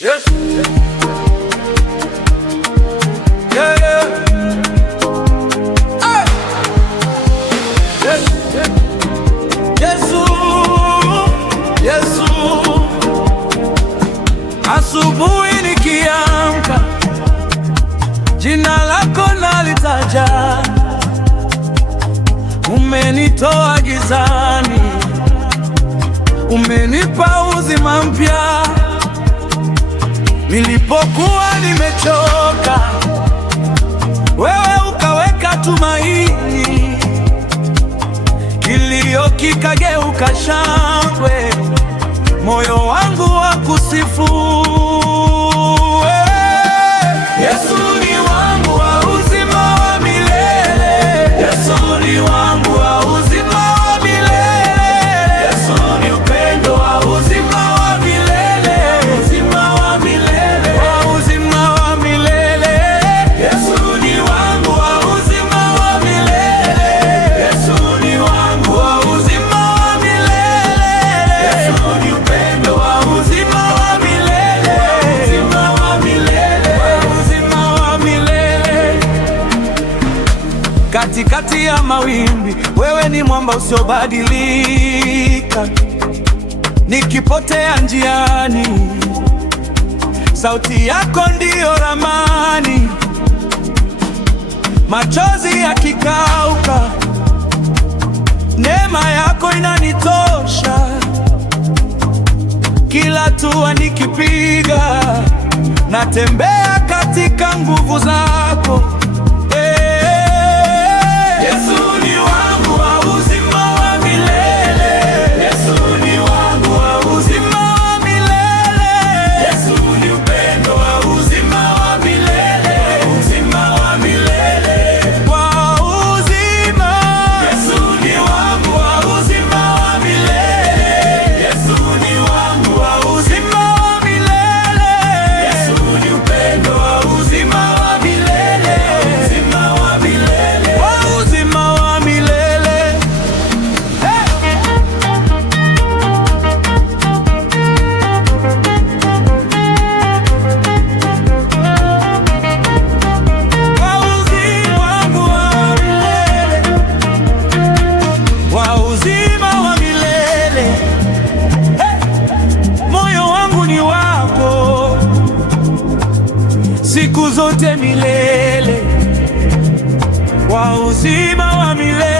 Yes. Yeah, yeah. Hey. Yes. Yesu, Yesu. Asubuhi nikiamka, jina lako nalitaja. Umenitoa gizani, umenipa uzima mpya. Nilipokuwa nimechoka, wewe ukaweka tumaini. Kilio kikageuka shangwe, moyo wangu wa kusifu. Yesu ni wangu wa uzima wa milele. Yesu ni wangu wa uzima wa milele. Yesu ni upendo wa uzima wa milele. Uzima wa milele, wa uzima wa milele. Yesu ni wangu wa uzima wa milele. Yesu ni wangu wa uzima wa milele. Yesu ni upendo wa uzima wa milele. Uzima wa milele, uzima wa milele. Katikati ya mawimbi, wewe ni mwamba usiobadilika. Nikipotea njiani, sauti yako ndiyo ramani. Machozi yakikauka, neema yako inanitosha. Kila hatua nikipiga, natembea katika nguvu zako. Yesu ni wangu wa uzima wa milele. Yesu ni wangu wa uzima wa milele. Yesu ni upendo wa uzima wa milele. Uzima wa milele, wa uzima. Yesu ni wangu wa uzima wa milele. Yesu ni wangu wa uzima wa milele. Yesu ni upendo wa uzima wa milele. Uzima wa milele, wa uzima wa milele. Hey! Wa uzima wangu wa milele. Wa uzima wa milele. Hey! Moyo wangu ni wako siku zote milele. Wa uzima wa milele.